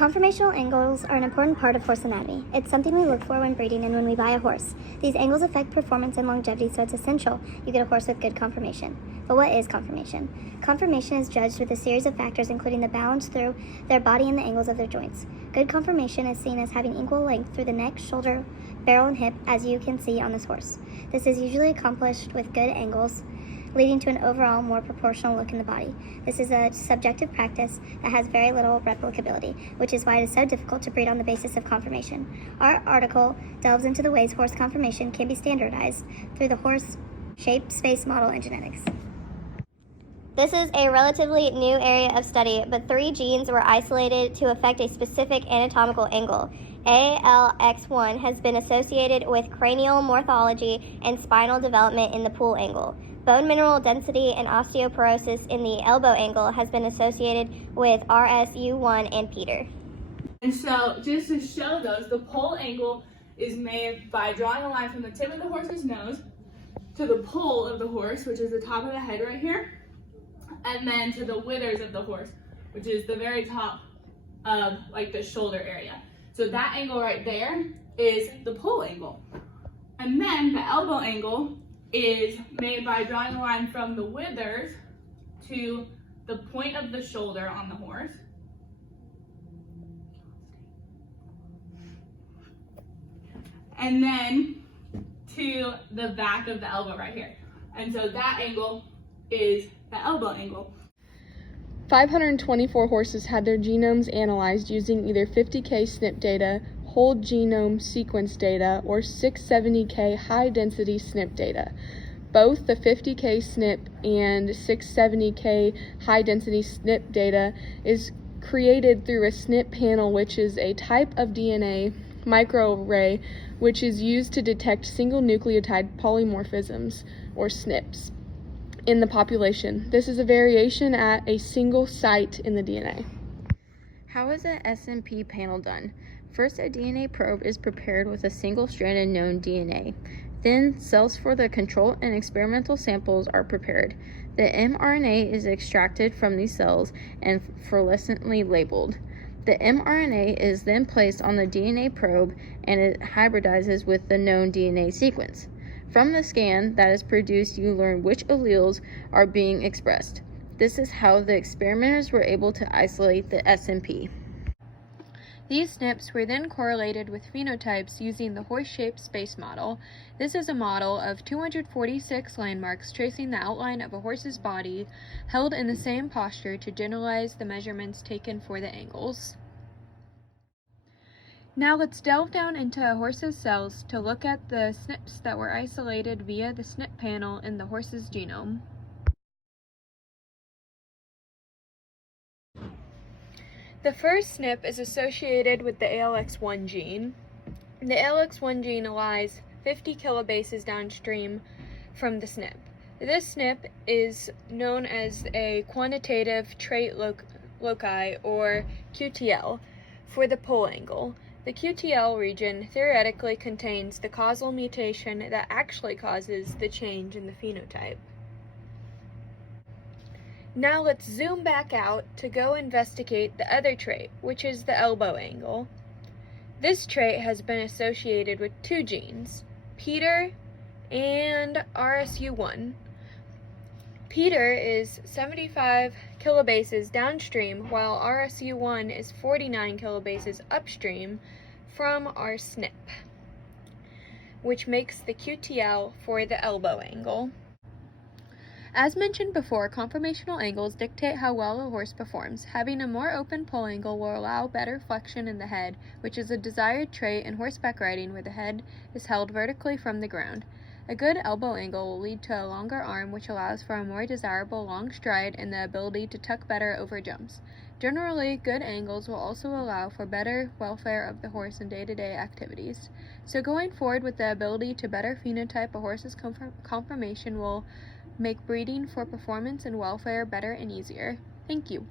Conformational angles are an important part of horse anatomy. It's something we look for when breeding and when we buy a horse. These angles affect performance and longevity, so it's essential you get a horse with good conformation. But what is conformation? Conformation is judged with a series of factors including the balance through their body and the angles of their joints. Good conformation is seen as having equal length through the neck, shoulder, barrel, and hip, as you can see on this horse. This is usually accomplished with good angles, leading to an overall more proportional look in the body. This is a subjective practice that has very little replicability, which is why it is so difficult to breed on the basis of conformation. Our article delves into the ways horse conformation can be standardized through the horse shape, space model, and genetics. This is a relatively new area of study, but 3 genes were isolated to affect a specific anatomical angle. ALX1 has been associated with cranial morphology and spinal development in the Poole angle. Bone mineral density and osteoporosis in the elbow angle has been associated with RSU1 and Peter. And so, just to show those, the Poole angle is made by drawing a line from the tip of the horse's nose to the poll of the horse, which is the top of the head right here, and then to the withers of the horse, which is the very top of like the shoulder area. So that angle right there is the Poole angle. And then the elbow angle is made by drawing a line from the withers to the point of the shoulder on the horse. And then to the back of the elbow right here. And so that angle is the elbow angle. 524 horses had their genomes analyzed using either 50K SNP data, whole genome sequence data, or 670K high-density SNP data. Both the 50K SNP and 670K high-density SNP data is created through a SNP panel, which is a type of DNA microarray which is used to detect single nucleotide polymorphisms, or SNPs, in the population. This is a variation at a single site in the DNA. How is an SNP panel done? First, a DNA probe is prepared with a single-stranded known DNA. Then, cells for the control and experimental samples are prepared. The mRNA is extracted from these cells and fluorescently labeled. The mRNA is then placed on the DNA probe and it hybridizes with the known DNA sequence. From the scan that is produced, you learn which alleles are being expressed. This is how the experimenters were able to isolate the SNP. These SNPs were then correlated with phenotypes using the horse-shaped space model. This is a model of 246 landmarks tracing the outline of a horse's body, held in the same posture to generalize the measurements taken for the angles. Now let's delve down into a horse's cells to look at the SNPs that were isolated via the SNP panel in the horse's genome. The first SNP is associated with the ALX1 gene. The ALX1 gene lies 50 kilobases downstream from the SNP. This SNP is known as a quantitative trait loci, or QTL, for the Poole angle. The QTL region theoretically contains the causal mutation that actually causes the change in the phenotype. Now let's zoom back out to go investigate the other trait, which is the elbow angle. This trait has been associated with 2 genes, Peter and RSU1. Peter is 75 kilobases downstream, while RSU1 is 49 kilobases upstream from our SNP, which makes the QTL for the elbow angle. As mentioned before, conformational angles dictate how well a horse performs. Having a more open pull angle will allow better flexion in the head, which is a desired trait in horseback riding where the head is held vertically from the ground. A good elbow angle will lead to a longer arm, which allows for a more desirable long stride and the ability to tuck better over jumps. Generally, good angles will also allow for better welfare of the horse in day-to-day activities. So going forward with the ability to better phenotype a horse's conformation will make breeding for performance and welfare better and easier. Thank you.